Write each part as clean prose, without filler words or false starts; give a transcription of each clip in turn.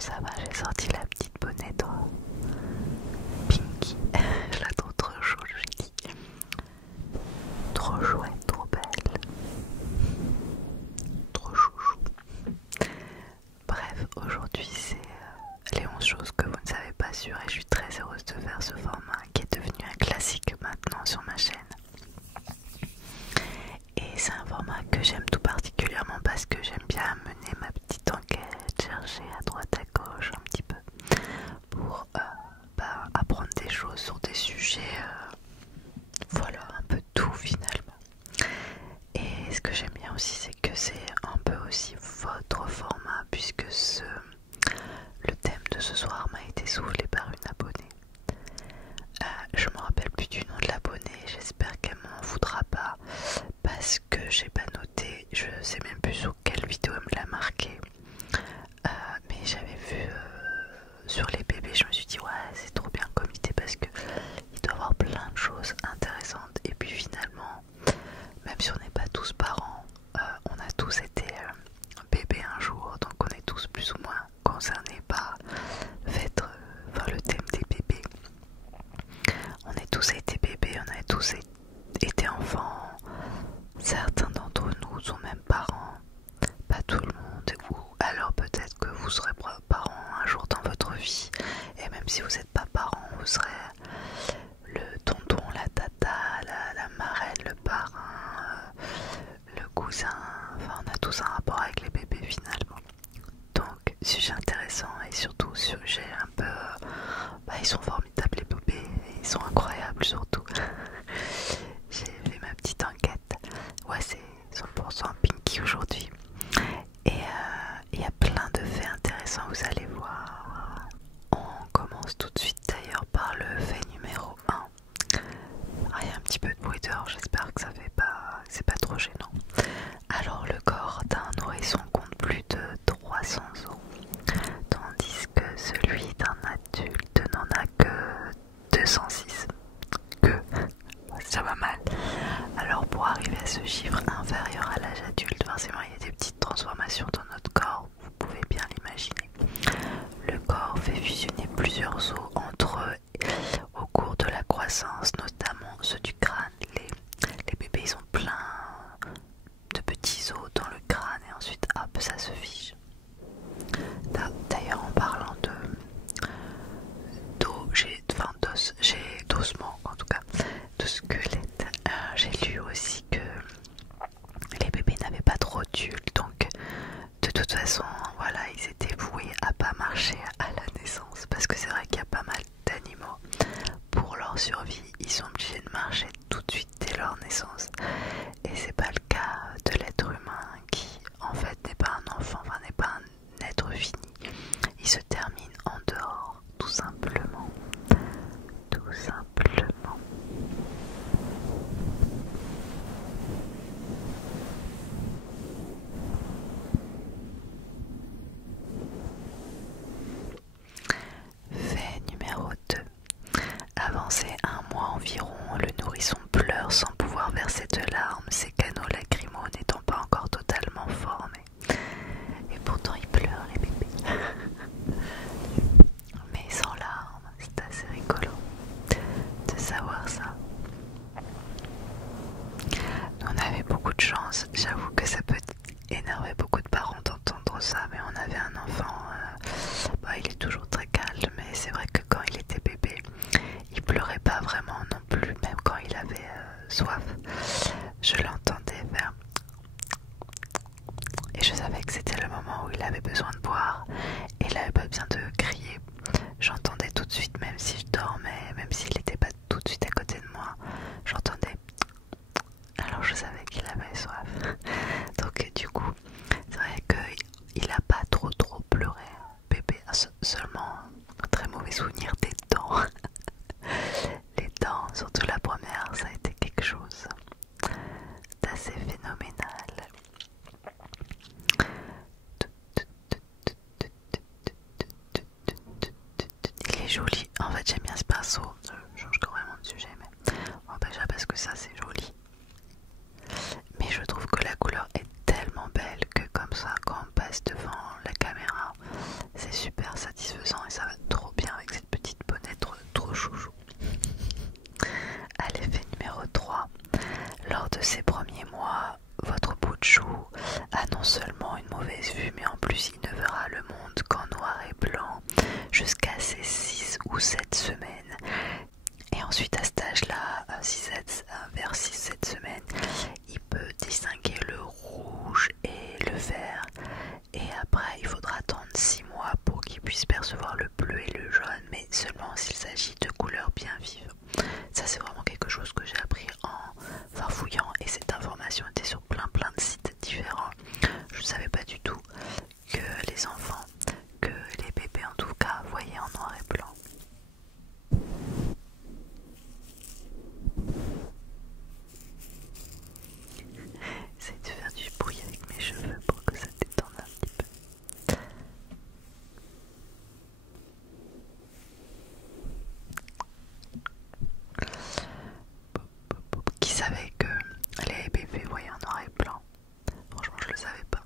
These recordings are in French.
ça va, j'ai sorti la petite bonnette en Pinky. Je la trouve trop jolie. Trop chouette, trop belle. Trop chouchou. Bref, aujourd'hui c'est les 11 choses que vous ne savez pas sur et je suis très heureuse de faire ce format qui est devenu un classique maintenant sur ma chaîne. Et c'est un format que j'aime tout particulièrement parce que j'aime bien mener ma petite enquête, chercher à droite à gauche un petit peu pour apprendre des choses sur des sujets, voilà, un peu tout finalement. Et ce que j'aime bien aussi, c'est que c'est un peu aussi votre format puisque le thème de ce soir m'a été soufflé par une abonnée. Je me rappelle plus du nom de l'abonnée, j'espère qu'elle m'en voudra pas parce que j'ai pas noté, je sais même plus sur quelle vidéo elle me l'a marqué. Mais j'avais vu sur les bébés, je me suis dit ouais c'est trop bien comme idée parce que il doit y avoir plein de choses intéressantes et puis finalement, même si on n'est pas tous parents, on a tous été bébés un jour, donc on est tous plus ou moins concernés par le thème des bébés. On a tous été bébés, on a tous été enfants, certains d'entre nous sont même parents, pas tout le monde, ou alors peut-être que vous serez parents un jour dans votre vie, et même si vous n'êtes pas parents, vous serez le tonton, la tata, la marraine, le parrain, le cousin, enfin on a tous un rapport avec les bébés finalement. Donc sujet intéressant et surtout sujet un peu, ils sont formidables les bébés, ils sont incroyables surtout. J'ai fait ma petite enquête, ouais c'est 100% Pinky aujourd'hui. Et il y a plein de faits intéressants, vous allez voir. On commence tout de suite d'ailleurs par le fait numéro 1. Il y a un petit peu de bruit dehors, j'espère que ça fait pas, c'est pas trop gênant. Alors le corps d'un nourrisson compte plus de 300 os, tandis que celui d'un adulte n'en a que 206. Ça va mal. Alors pour arriver à ce chiffre inférieur à l'âge adulte, forcément il y a des petites transformations dans notre corps, vous pouvez bien l'imaginer. Le corps fait fusionner plusieurs os entre eux au cours de la croissance, notamment ceux du crâne. Les bébés ils ont plein de petits os dans le crâne et ensuite hop ça se fige. D'ailleurs en parlant d'ossement en tout cas, de squelette, j'ai lu aussi que les bébés n'avaient pas trop d'huile, donc de toute façon voilà ils étaient voués à pas marcher à la naissance parce que c'est vrai qu'il y a pas mal d'animaux, pour leur survie ils sont obligés de marcher tout de suite dès leur naissance et c'est pas le cas de l'être humain qui en fait n'est pas un enfant, enfin n'est pas un être fini, il se termine en dehors tout simplement. Tout simplement. Fait numéro 2. Avancé un mois environ, le nourrisson pleure sans pouvoir verser de larmes, ses canaux lacrymaux n'étant pas encore totalement formés. Et pourtant ils pleurent les bébés. Mais sans larmes, c'est assez rigolo de savoir ça. Nous on avait beaucoup de chance, j'avoue que ça peut énerver beaucoup de parents d'entendre ça, mais on avait un enfant, il est toujours très calme, mais c'est vrai que quand il était bébé, il pleurait pas vraiment non plus, même quand il avait soif. Je l'entendais faire et je savais que c'était le moment où il avait besoin de boire et il avait pas besoin de crier. J'entendais tout de suite, même si je dormais, même s'il n'était pas tout de suite à côté de moi, j'entendais. Alors je savais qu'il avait soif. Donc du coup, c'est vrai qu'il a pas trop pleuré, bébé. Seulement un très mauvais souvenir des dents. Les dents, surtout la première, ça a été quelque chose d'assez phénoménal. Il est joli. En fait, j'aime bien ce pinceau. Je change carrément de sujet, mais déjà parce que ça c'est joli. Mais je trouve que la couleur est tellement belle que comme ça, quand on passe devant la caméra, c'est super ou 7 semaines. Et ensuite à cet âge-là, vers 6-7 semaines, il peut distinguer le rouge et le vert. Et après, il faudra attendre 6 mois pour qu'il puisse percevoir le bleu et le jaune, mais seulement s'il s'agit de couleurs bien vives. Ça, c'est vraiment quelque chose que j'ai appris en farfouillant, et cette information était sur plein de sites différents. Je ne savais pas du tout que les enfants, que les bébés en tout cas, voyaient en noir et blanc. J'essaie de faire du bruit avec mes cheveux pour que ça détende un petit peu. Qui savait que les bébés voyaient en noir et blanc? Franchement, je le savais pas.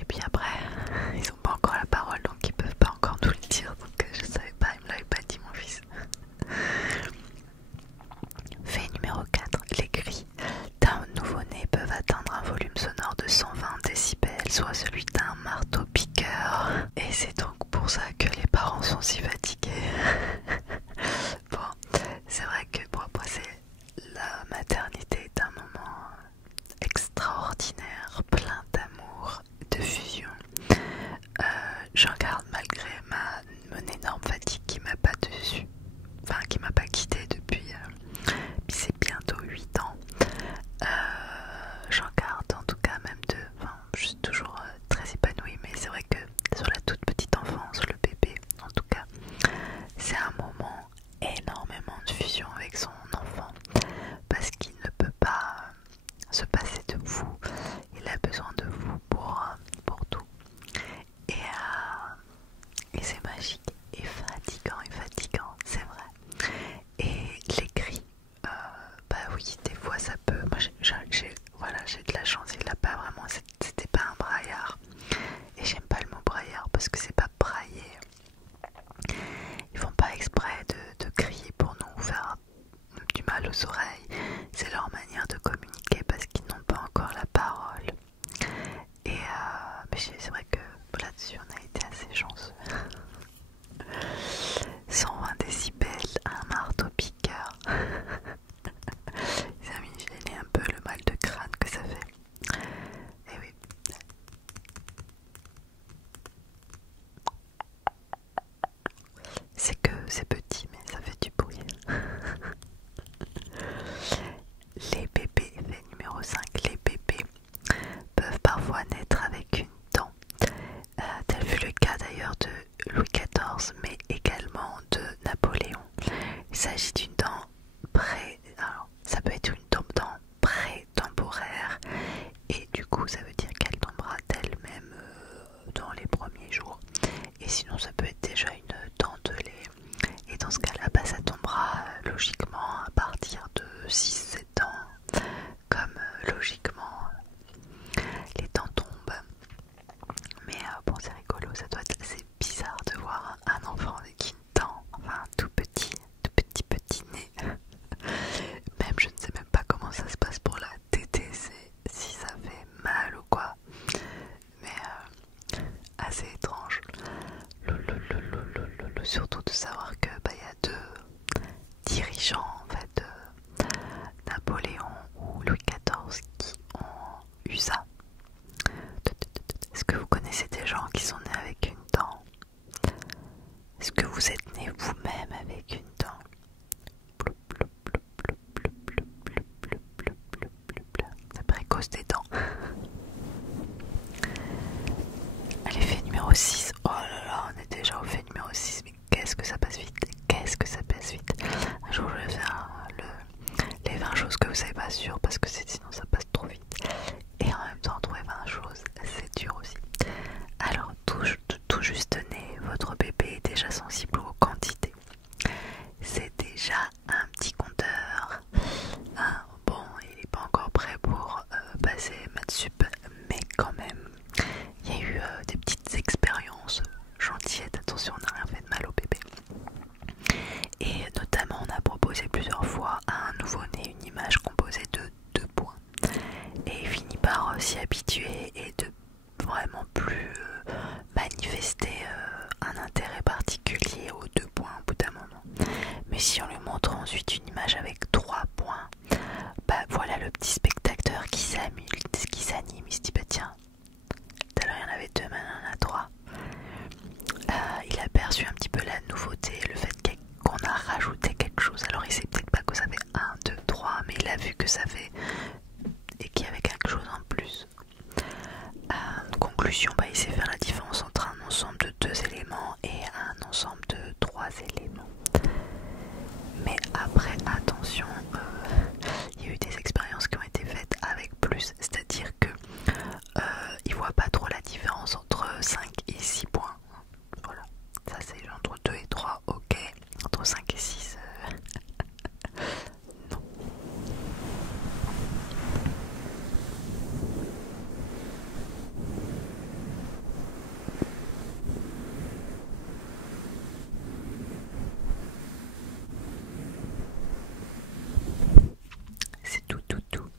Et puis après, ils ont pas encore la parole, donc ils peuvent pas encore nous le dire. Donc je savais pas, il me l'avait pas dit, mon fils. Fait numéro 4. Les cris d'un nouveau-né peuvent atteindre un volume sonore de 120 décibels, soit celui d'un marteau-piqueur. Et c'est donc pour ça que les parents sont si fatigués. Bon, c'est vrai que pour passer la maternité est un moment extraordinaire, plein d'amour, de fusion. J'en garde malgré mon énorme fatigue qui m'a pas dessus, enfin qui m'a pas quitté depuis puis c'est bientôt 8 ans. J'en garde en tout cas même je suis toujours très épanouie, mais c'est vrai que sur la toute petite enfance, le bébé en tout cas, c'est un moment énormément de fusion avec son enfant, parce qu'il ne peut pas se passer de vous, il a besoin de vous pour tout. Et c'est magique et fatigant, c'est vrai. Et les cris, bah oui, des fois ça peut. Moi j'ai de la chance, il l'a pas vraiment, c'était pas un braillard. Et j'aime pas le mot braillard parce que c'est pas brailler. Ils font pas exprès de crier pour nous faire du mal aux oreilles. C'est leur manière de communiquer parce qu'ils n'ont pas encore la parole. Et mais c'est vrai que là-dessus on a été assez chanceux. 120 décibels, un marteau-piqueur. Les amis, j'ai un peu le mal de crâne que ça fait. Et oui. C'est que c'est petit, mais ça fait du bruit. Les bébés, fait numéro 5, les bébés peuvent parfois naître avec une dent. Tel fut le cas d'ailleurs de Louis XIV, mais également de Napoléon. Il s'agit d'une dent alors ça peut être une dent pré-temporaire, et du coup ça veut dire qu'elle tombera d'elle-même dans les premiers jours. Et sinon ça peut être déjà une dentelée. Et dans ce cas-là, bah, ça tombera logiquement à partir de 6-7 ans, comme logiquement les dents tombent. Mais bon, c'est rigolo, ça doit être assez bizarre de voir un enfant avec une dent, enfin tout petit nez. Même je ne sais même pas comment ça se passe pour la tétée, si ça fait mal ou quoi. Mais assez étrange. Surtout de savoir que bah, y a deux dirigeants en fait, Napoléon ou Louis XIV, qui ont eu ça. Est-ce que vous connaissez des gens qui sont nés avec une dent? Est-ce que vous êtes né vous-même avec une dent? C'est précoce des dents. Allez, fait numéro 6. Oh là là, on est déjà au fait numéro 6. Mais qu'est-ce que ça passe vite? Un jour je vais faire les 20 choses que vous savez pas sûr, parce que sinon ça passe trop vite. Et en même temps trouver 20 choses, c'est dur aussi. Alors tout juste né, votre bébé est déjà sensible aux quantités. C'est déjà un petit compteur. Bon, il n'est pas encore prêt pour passer maths sup, mais quand même, il y a eu des petites expériences gentillettes. Attention, on n'a rien fait de mal au bébé. Et notamment, on a proposé plusieurs fois à un nouveau-né une image composée de 2 points. Et il finit par s'y habituer et de vraiment plus manifester un intérêt ensuite une image avec 3 points. Bah voilà le petit spectateur qui s'amuse, qui s'anime, il se dit bah tiens, tout à l'heure il y en avait 2, maintenant il y en a 3. Il a perçu un petit peu la nouveauté, le fait qu'on a rajouté quelque chose. Alors il sait peut-être pas que ça fait 1, 2, 3, mais il a vu que ça fait et qu'il y avait quelque chose en plus. Conclusion, bah, il sait faire la différence entre un ensemble de 2 éléments et un ensemble de 3 éléments. Mais après, attention, il y a eu des expériences qui ont été faites avec plus, c'est-à-dire que il voit pas trop la différence entre 5 et 6 points. Voilà, ça c'est entre 2 et 3, ok. Entre 5 et 6, non. C'est tout, tout, tout.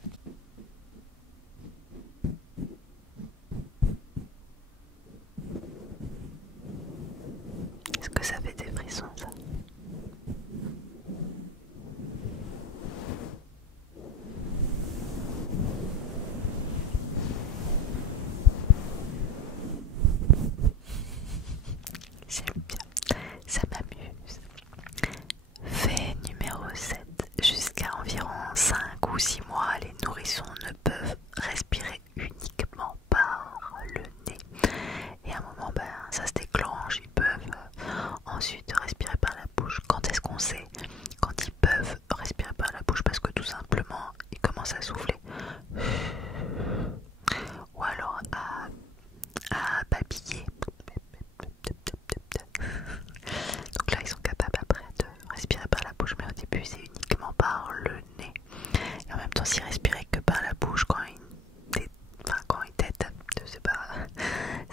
Est-ce que ça fait des frissons, ça? J'aime bien, ça m'amuse. Fait numéro 7. Jusqu'à environ 5 ou 6 mois, les nourrissons ne peuvent respirer uniquement par le nez. Et à un moment, ben, ça se déclenche, ils peuvent ensuite respirer par la bouche. Quand est-ce qu'on sait quand ils peuvent respirer par la bouche? Parce que tout simplement, ils commencent à souffler. Ou alors à babiller. Donc là, ils sont capables après de respirer par la bouche, mais au début, c'est uniquement par le nez. Et en même temps, s'ils respiraient que par la bouche, quand ils têtent, je sais pas,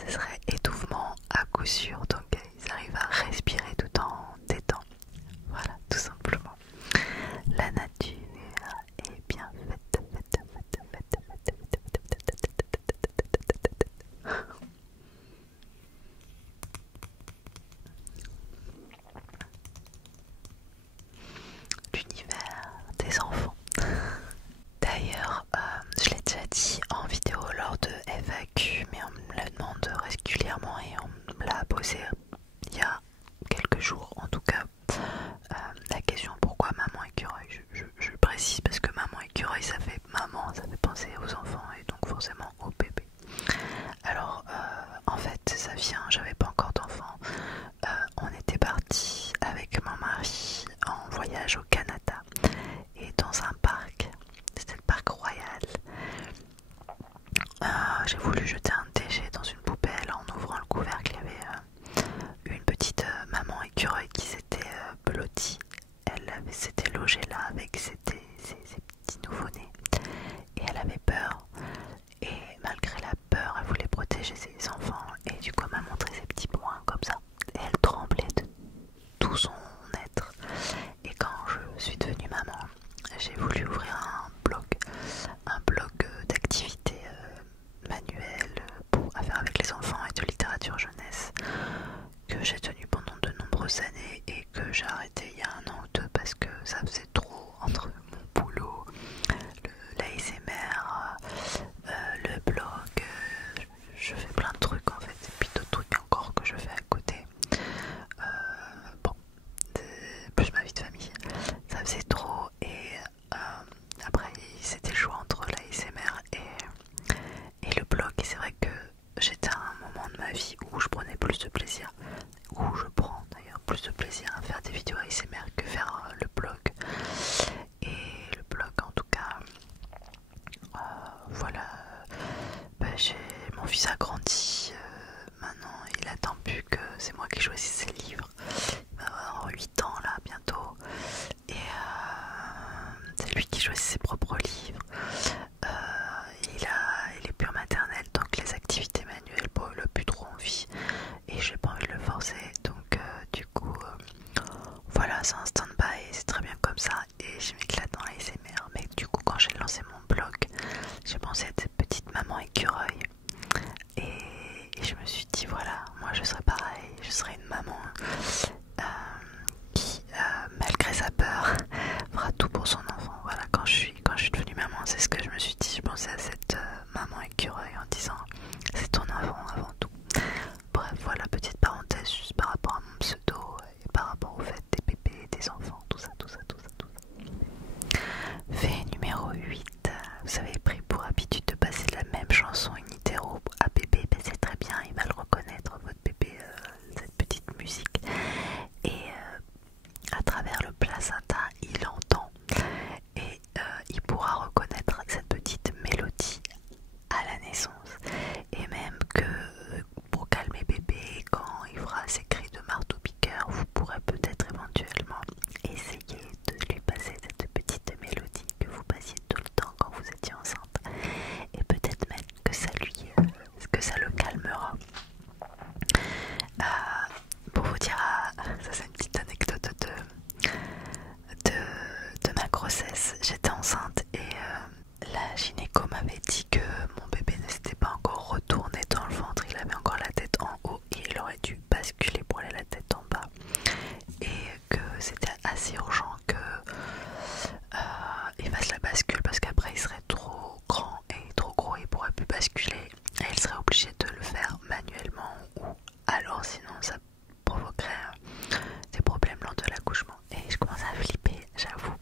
ce serait étouffement à coup sûr. Donc ils arrivent à respirer tout en tétant. Voilà, tout simplement. La nature est bien faite. L'univers des enfants. D'ailleurs, je l'ai déjà dit en vidéo lors de FAQ, mais on me le demande régulièrement et on me l'a posé il y a quelques jours en tout cas. La question pourquoi maman écureuil, je précise parce que maman écureuil ça fait maman, ça fait penser aux enfants et donc forcément au bébé. Alors en fait ça vient, j'avais pas encore d'enfant, on était parti avec mon mari en voyage au Canada et dans un parc, c'était le parc Royal. J'ai voulu jeter un déchet dans une poubelle. En ouvrant le couvercle, il y avait une petite maman écureuil qui s'était blottie. Elle s'était logée là avec ses petits nouveau-nés et elle avait peur. Et malgré la peur, elle voulait protéger ses enfants et du coup elle m'a montré ses petits poings comme ça. Et elle tremblait de tout son être. Et quand je suis devenue maman, j'ai voulu ouvrir un blog d'activités manuelles à faire avec les enfants et de littérature jeunesse que j'ai tenu pendant de nombreuses années et que j'ai arrêté il y a 1 an ou 2 parce que ça faisait trop entre mon boulot, l'ASMR, le blog, je fais plein de trucs en fait et puis d'autres trucs encore que je fais à côté. Bon, plus ma vie de famille, ça faisait trop et après c'était le choix entre l'ASMR et le blog et c'est vrai que j'étais à un moment de ma vie où je prenais plus de plaisir, où je prends d'ailleurs plus de plaisir à faire des vidéos ASMR que faire le blog. Et le blog en tout cas, voilà, mon fils a grandi, maintenant il attend plus que c'est moi qui choisisse ses livres. Il va avoir 8 ans là bientôt et c'est lui qui choisit ses propres livres. Il est plus maternel donc les activités manuelles, bon, il a plus trop envie et j'ai pas envie de le forcer donc du coup voilà, c'est un stand-by, c'est très bien comme ça et je m'éclate dans l'ASMR. Mais du coup quand j'ai lancé mon blog, j'ai pensé à cette petite maman écureuil et je me suis dit voilà, moi je serais pareil, je serais une maman qui malgré sa peur ça c'est une petite anecdote de ma grossesse. J'étais enceinte et la gynéco m'avait dit que mon bébé ne s'était pas encore retourné dans le ventre, il avait encore la tête en haut et il aurait dû basculer pour aller la tête en bas, et que c'était assez urgent que il fasse la bascule parce qu'après il serait trop grand et trop gros, il pourrait plus basculer et il serait obligé de le faire manuellement, ou alors sinon ça provoquerait des problèmes lors de l'accouchement. Et je commençais à flipper, j'avoue.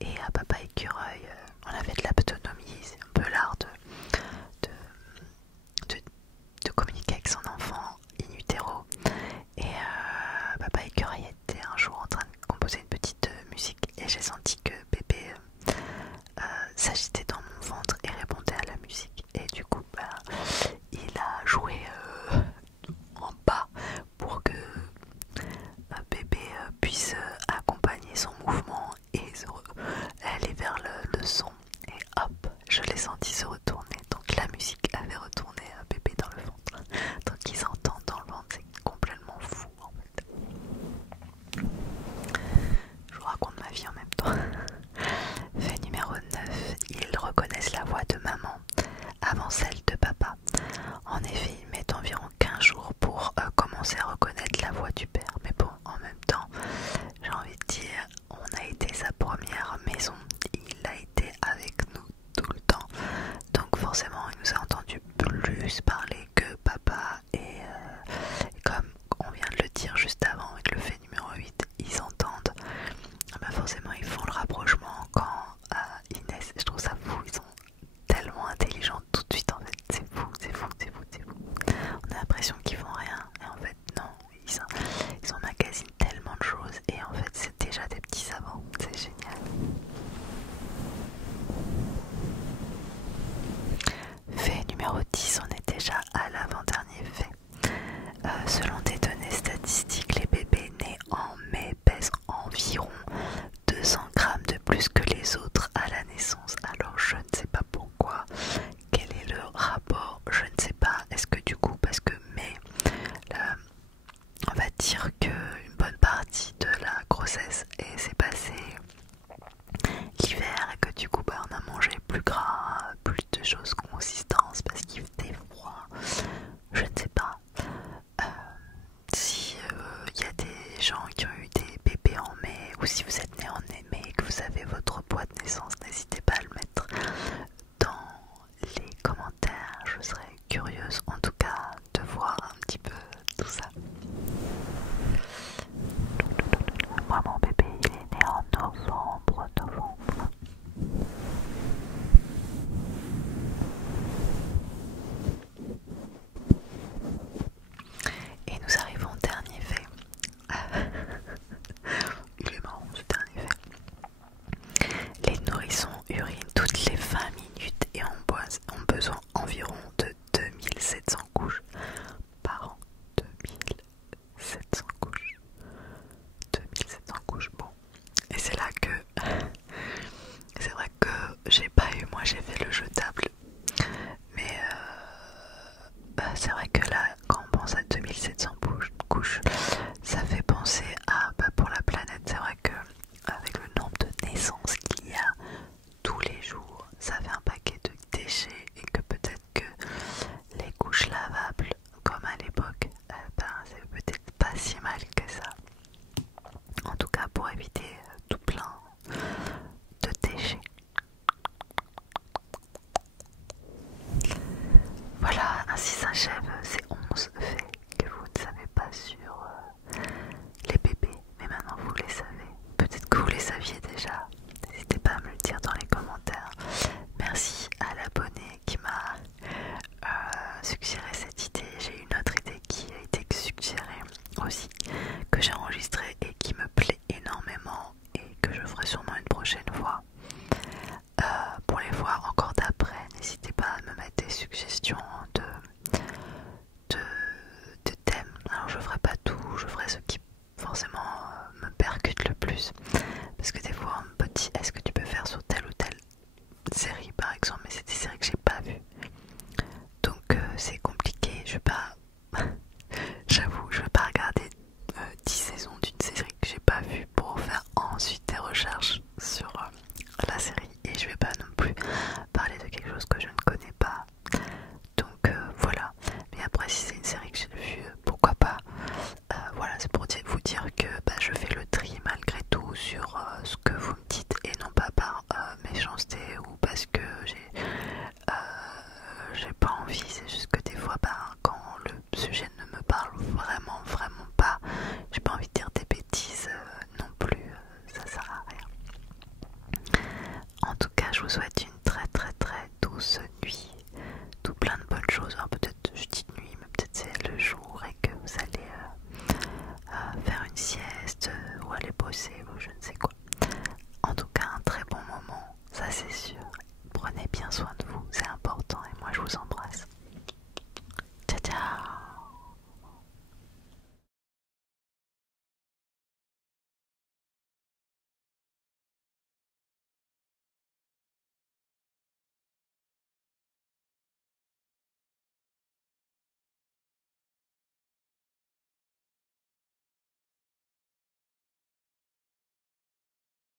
Et à Papa Écureuil, on avait de l'autonomie, c'est un peu l'art de communiquer avec son enfant in utero. Et Papa Écureuil était un jour en train de composer une petite musique et j'ai senti que bébé s'agitait dans mon ventre et répondait à la musique. Et du coup, il a joué en bas pour que bébé puisse accompagner son mouvement et aller vers le son. Et hop, je l'ai senti se retourner. Donc la musique avait retourné bébé dans le ventre. Donc il s'entend dans le ventre, c'est complètement fou en fait. Je vous raconte ma vie en même temps. Fait numéro 9, ils reconnaissent la voix de maman avant celle de papa. En effet, ils mettent environ 15 jours pour commencer à reconnaître la voix du père. Mais bon, en même temps, j'ai envie de dire, on a été sa première maison. Il a été avec nous tout le temps. Donc forcément, il nous a entendu plus parler que papa. Et comme on vient de le dire juste avant avec le fait numéro 8, ils s'entendent. Forcément, ils font le rapprochement quand Inès, je trouve ça fou, ils sont tellement intelligents tout de suite en fait, c'est fou, c'est fou, c'est fou, c'est fou. On a l'impression qu'ils font rien, et en fait non, ils emmagasinent tellement de choses, et en fait c'est déjà des petits savants, c'est génial.